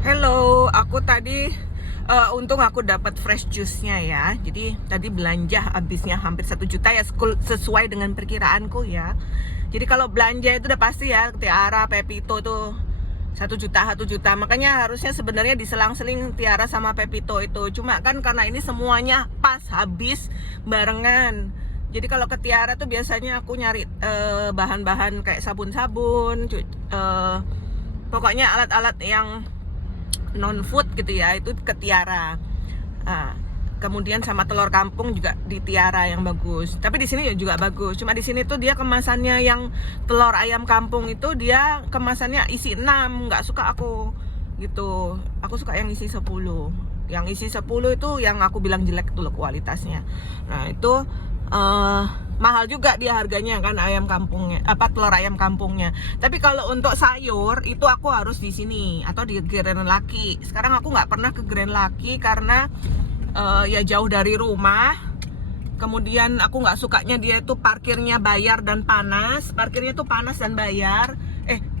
Hello, aku tadi untung aku dapat fresh juice-nya ya. Jadi tadi belanja habisnya hampir 1 juta ya, sesuai dengan perkiraanku ya. Jadi kalau belanja itu udah pasti ya, Tiara, Pepito tuh 1 juta. Makanya harusnya sebenarnya diselang-seling Tiara sama Pepito itu. Cuma kan karena ini semuanya pas habis barengan. Jadi kalau ke Tiara tuh biasanya aku nyari bahan-bahan kayak sabun-sabun, pokoknya alat-alat yang non food gitu ya, itu ke Tiara. Kemudian sama telur kampung juga di Tiara yang bagus. Tapi di sini ya juga bagus. Cuma di sini tuh dia kemasannya yang telur ayam kampung itu dia kemasannya isi 6, nggak suka aku gitu. Aku suka yang isi 10. Yang isi 10 itu yang aku bilang jelek tuh loh kualitasnya. Nah, itu mahal juga dia harganya kan, ayam kampungnya, telur ayam kampungnya. Tapi kalau untuk sayur itu aku harus di sini atau di Grand Laki. Sekarang aku nggak pernah ke Grand Laki karena ya jauh dari rumah. Kemudian aku nggak sukanya dia itu parkirnya bayar dan panas. Parkirnya tuh panas dan bayar.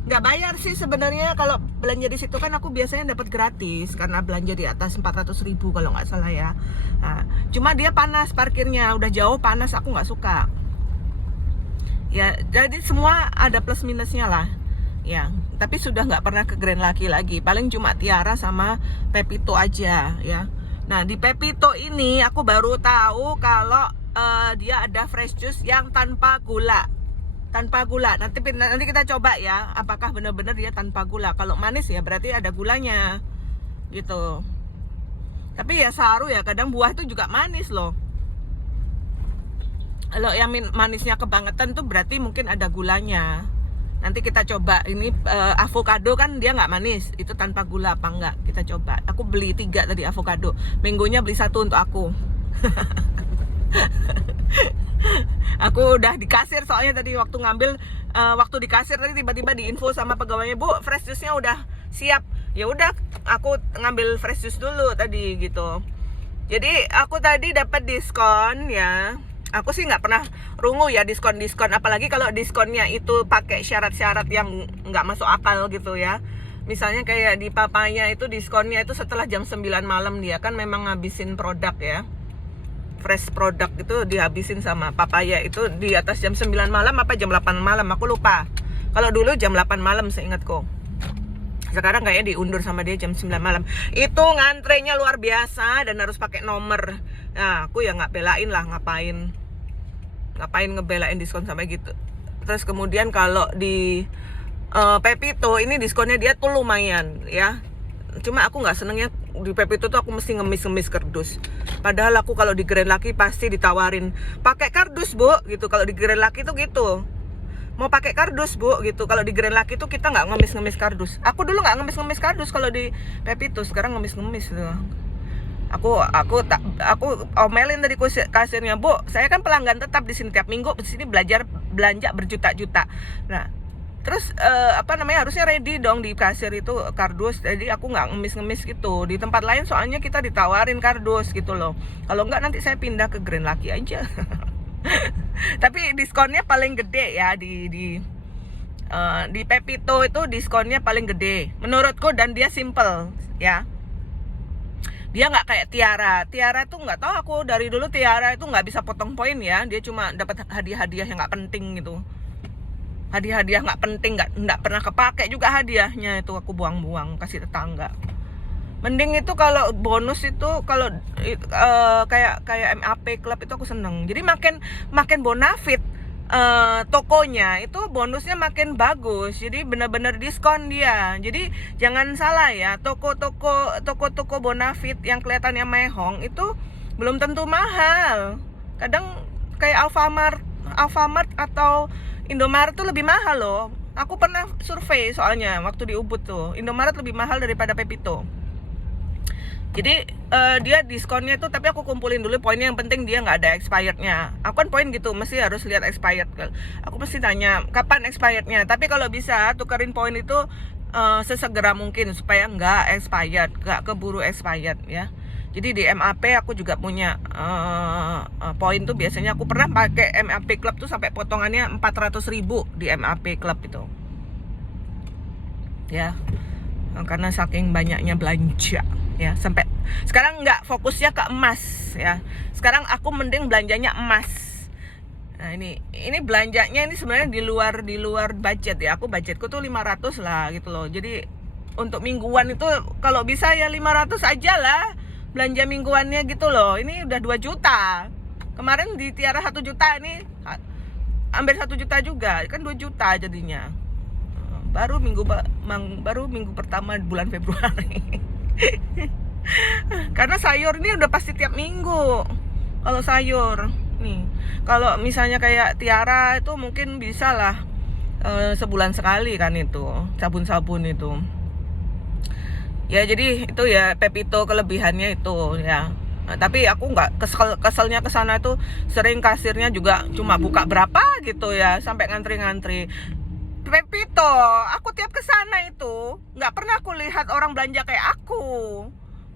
Nggak bayar sih sebenarnya. Kalau belanja di situ kan aku biasanya dapat gratis karena belanja di atas 400.000 kalau nggak salah ya. Nah, cuma dia panas parkirnya, udah jauh panas, aku nggak suka. Ya, jadi semua ada plus minusnya lah. Ya, tapi sudah nggak pernah ke Grand Laki lagi. Paling cuma Tiara sama Pepito aja ya. Nah, di Pepito ini aku baru tahu kalau dia ada fresh juice yang tanpa gula. Tanpa gula. Nanti kita coba ya, apakah benar-benar dia tanpa gula. Kalau manis ya berarti ada gulanya. Gitu. Tapi ya saru ya, kadang buah itu juga manis loh. Kalau yang manisnya kebangetan tuh berarti mungkin ada gulanya. Nanti kita coba. Ini avocado kan dia nggak manis. Itu tanpa gula apa enggak? Kita coba. Aku beli 3 tadi avocado. Minggunya beli 1 untuk aku. Aku udah di kasir soalnya tadi waktu ngambil, waktu di kasir tadi tiba-tiba diinfo sama pegawainya, Bu, fresh juice-nya udah siap. Ya udah, aku ngambil fresh juice dulu tadi gitu. Jadi aku tadi dapat diskon ya. Aku sih nggak pernah rungu ya diskon-diskon, apalagi kalau diskonnya itu pakai syarat-syarat yang nggak masuk akal gitu ya. Misalnya kayak di Papaya itu diskonnya itu setelah jam 9 malam, dia kan memang ngabisin produk ya. Fresh produk itu dihabisin sama Papaya itu di atas jam 9 malam apa jam 8 malam, aku lupa. Kalau dulu jam 8 malam seingatku. Sekarang kayaknya diundur sama dia jam 9 malam. Itu ngantrenya luar biasa dan harus pakai nomor. Nah, aku ya nggak belain lah, ngapain ngebelain diskon sampai gitu. Terus kemudian kalau di Pepito ini diskonnya dia tuh lumayan ya. Cuma aku nggak senengnya di Pepito tuh aku mesti ngemis kardus. Padahal aku kalau di Grand Laki pasti ditawarin pakai kardus, Bu, gitu. Kalau di Grand Laki tuh gitu. Mau pakai kardus, Bu, gitu. Kalau di Grand Laki tuh kita nggak ngemis kardus. Aku dulu nggak ngemis kardus kalau di Pepito, sekarang ngemis tuh. Aku omelin tadi kasirnya, Bu, saya kan pelanggan tetap di sini, tiap minggu di sini belanja berjuta-juta. Nah, terus harusnya ready dong di kasir itu kardus. Jadi aku nggak ngemis gitu. Di tempat lain soalnya kita ditawarin kardus gitu loh. Kalau nggak nanti saya pindah ke Grand Laki aja. Tapi diskonnya paling gede ya di Pepito itu diskonnya paling gede menurutku, dan dia simple ya. Dia nggak kayak Tiara tuh nggak tahu, aku dari dulu Tiara itu nggak bisa potong poin ya. Dia cuma dapat hadiah-hadiah yang nggak penting gitu. Hadiah-hadiah nggak penting, nggak pernah kepake juga hadiahnya, itu aku buang-buang kasih tetangga. Mending itu kalau bonus itu kalau kayak MAP Club itu aku seneng. Jadi makin bonafit tokonya itu bonusnya makin bagus. Jadi benar-benar diskon dia. Jadi jangan salah ya, toko bonafit yang kelihatannya mehong itu belum tentu mahal. Kadang kayak Alfamart atau Indomaret tuh lebih mahal loh. Aku pernah survei soalnya waktu di Ubud tuh, Indomaret lebih mahal daripada Pepito. Jadi dia diskonnya itu, tapi aku kumpulin dulu poinnya, yang penting dia nggak ada expirednya. Aku kan poin gitu, mesti harus lihat expired. Aku mesti tanya kapan expirednya. Tapi kalau bisa tukerin poin itu sesegera mungkin supaya nggak expired, nggak keburu expired ya. Jadi di MAP aku juga punya poin tuh, biasanya aku pernah pakai MAP Club tuh sampai potongannya 400.000 di MAP Club itu. Ya. karena saking banyaknya belanja ya. Sampai sekarang nggak fokusnya ke emas ya. Sekarang aku mending belanjanya emas. Nah ini belanjanya ini sebenarnya di luar budget ya. Aku budgetku tuh 500 lah gitu loh. Jadi untuk mingguan itu kalau bisa ya 500 aja lah belanja mingguannya gitu loh. Ini udah 2 juta. Kemarin di Tiara 1 juta, ini hampir 1 juta juga. Kan 2 juta jadinya. Baru minggu pertama bulan Februari. Karena sayur ini udah pasti tiap minggu. Kalau sayur nih, kalau misalnya kayak Tiara itu mungkin bisa lah sebulan sekali kan itu sabun-sabun itu. Ya jadi itu ya Pepito kelebihannya itu ya. Nah, tapi aku nggak keselnya ke sana tuh sering kasirnya juga cuma buka berapa gitu ya sampai ngantri-ngantri. Pepito, aku tiap ke sana itu nggak pernah aku lihat orang belanja kayak aku.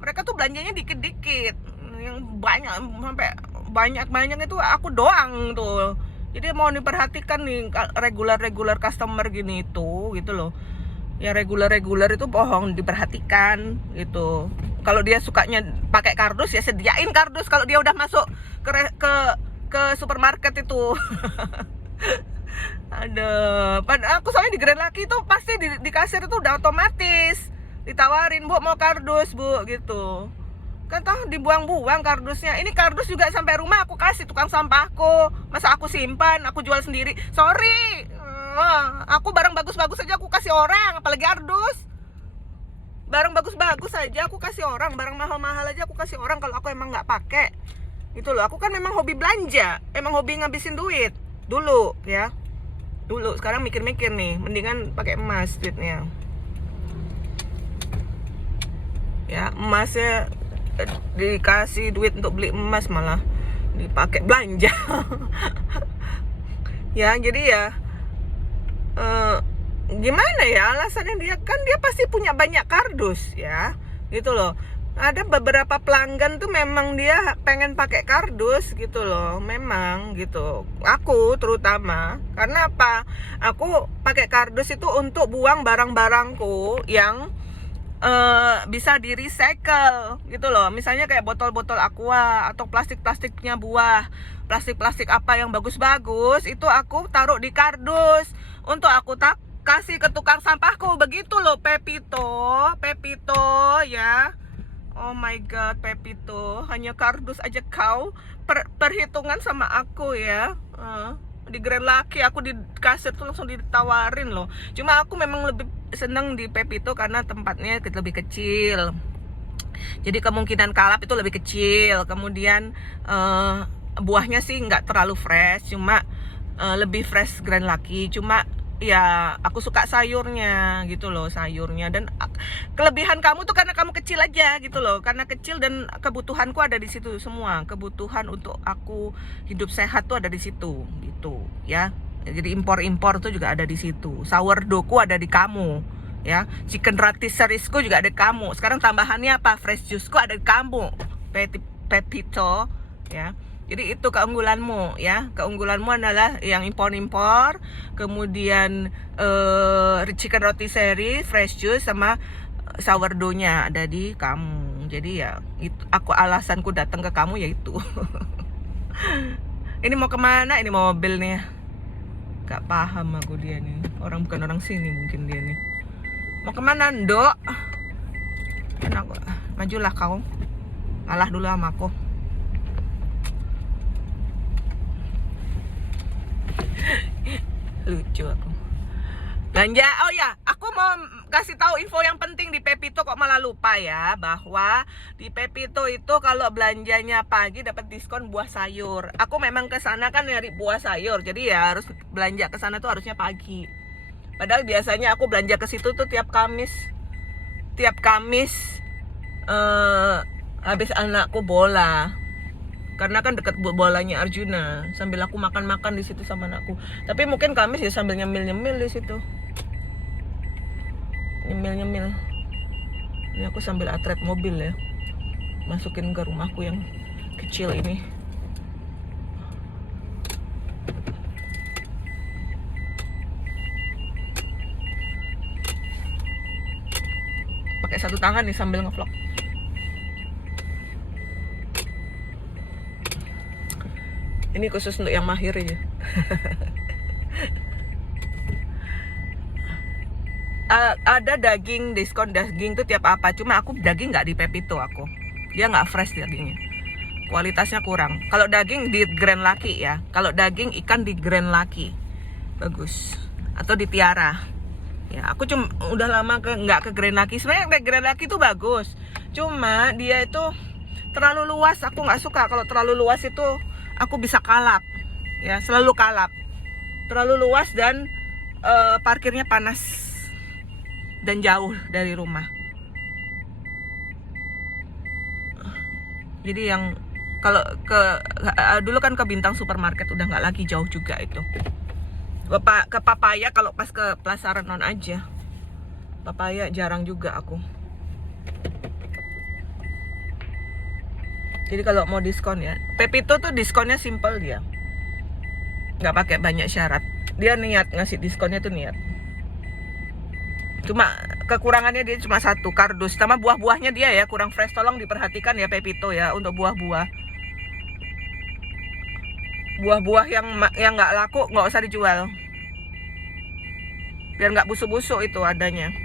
Mereka tuh belanjanya dikit-dikit, yang banyak sampai banyak itu aku doang tuh. Jadi mau diperhatikan nih regular customer gini itu gitu loh. Ya regular itu bohong, diperhatikan gitu. Kalau dia sukanya pakai kardus ya sediain kardus kalau dia udah masuk ke supermarket itu. Ada, aku soalnya di Grand Lucky itu pasti di kasir itu udah otomatis ditawarin, Bu mau kardus Bu gitu. Kan toh dibuang-buang kardusnya. Ini kardus juga sampai rumah aku kasih tukang sampahku. Masa aku simpan, aku jual sendiri. Sorry. Aku barang bagus-bagus aja aku kasih orang, apalagi kardus. Barang bagus-bagus aja aku kasih orang, barang mahal-mahal aja aku kasih orang kalau aku emang nggak pakai. Gitu loh. Aku kan memang hobi belanja, emang hobi ngabisin duit dulu ya. Dulu, sekarang mikir-mikir nih, mendingan pakai emas duitnya. Ya, emasnya dikasih duit untuk beli emas malah dipakai belanja. Ya, jadi ya gimana ya alasannya, dia pasti punya banyak kardus ya. Gitu loh. Ada beberapa pelanggan tuh memang dia pengen pakai kardus gitu loh, memang gitu. Aku terutama, karena apa? Aku pakai kardus itu untuk buang barang-barangku yang bisa di recycle gitu loh. Misalnya kayak botol-botol aqua atau plastik-plastiknya buah, plastik-plastik apa yang bagus-bagus itu aku taruh di kardus untuk aku kasih ke tukang sampahku. Begitu loh Pepito ya. Oh my god, Pepito, hanya kardus aja kau perhitungan sama aku ya. Di Grand Lucky aku di kasir tuh langsung ditawarin loh. Cuma aku memang lebih seneng di Pepito karena tempatnya lebih kecil. Jadi kemungkinan kalap itu lebih kecil. Kemudian buahnya sih nggak terlalu fresh, cuma lebih fresh Grand Lucky. Cuma ya aku suka sayurnya gitu loh, sayurnya. Dan kelebihan kamu tuh karena kamu kecil aja gitu loh, karena kecil dan kebutuhanku ada di situ semua. Kebutuhan untuk aku hidup sehat tuh ada di situ gitu ya. Jadi impor tuh juga ada di situ. Sourdoughku ada di kamu ya. Chicken rotisseriesku juga ada di kamu. Sekarang tambahannya apa? Fresh juiceku ada di kamu, Pepito ya. Jadi itu keunggulanmu ya. Keunggulanmu adalah yang impor, kemudian chicken rotisserie, fresh juice sama sourdoughnya ada di kamu. Jadi ya itu aku alasanku datang ke kamu yaitu. Ini mau kemana? Ini mau mobil nih. Gak paham aku dia nih. Bukan orang sini mungkin dia nih. Mau kemana, Ndok? Majulah kau. Ngalah dulu sama aku. Lucu aku. Belanja. Oh ya, aku mau kasih tahu info yang penting di Pepito, kok malah lupa ya, bahwa di Pepito itu kalau belanjanya pagi dapat diskon buah sayur. Aku memang ke sana kan nyari buah sayur, jadi ya harus belanja ke sana tuh harusnya pagi. Padahal biasanya aku belanja ke situ tuh tiap Kamis. Habis anakku bola. Karena kan dekat bolanya Arjuna, sambil aku makan-makan di situ sama anakku. Tapi mungkin Kamis ya sambil nyemil-nyemil di situ. Nyemil-nyemil. Ini aku sambil atret mobil ya. Masukin ke rumahku yang kecil ini. pakai satu tangan nih sambil ngevlog. Ini khusus untuk yang mahir ya. Ada daging, diskon daging tuh tiap apa. Cuma aku daging nggak di Pepito aku. Dia nggak fresh dagingnya. Kualitasnya kurang. Kalau daging di Grand Lucky ya. Kalau daging ikan di Grand Lucky. Bagus. Atau di Tiara. Ya, aku cuma udah lama nggak ke Grand Lucky. Sebenarnya Grand Lucky itu bagus. Cuma dia itu terlalu luas. Aku nggak suka kalau terlalu luas itu. Aku bisa kalap, ya selalu kalap. Terlalu luas dan parkirnya panas dan jauh dari rumah. Jadi yang kalau dulu kan ke Bintang Supermarket udah nggak lagi, jauh juga itu. Ke Papaya kalau pas ke Plaza Renon aja. Papaya jarang juga aku. Jadi kalau mau diskon ya, Pepito tuh diskonnya simple dia, nggak pakai banyak syarat. Dia niat ngasih diskonnya tuh niat. Cuma kekurangannya dia cuma satu, kardus sama buah-buahnya dia ya kurang fresh. Tolong diperhatikan ya Pepito ya untuk buah-buah. Buah-buah yang nggak laku nggak usah dijual, biar nggak busuk-busuk itu adanya.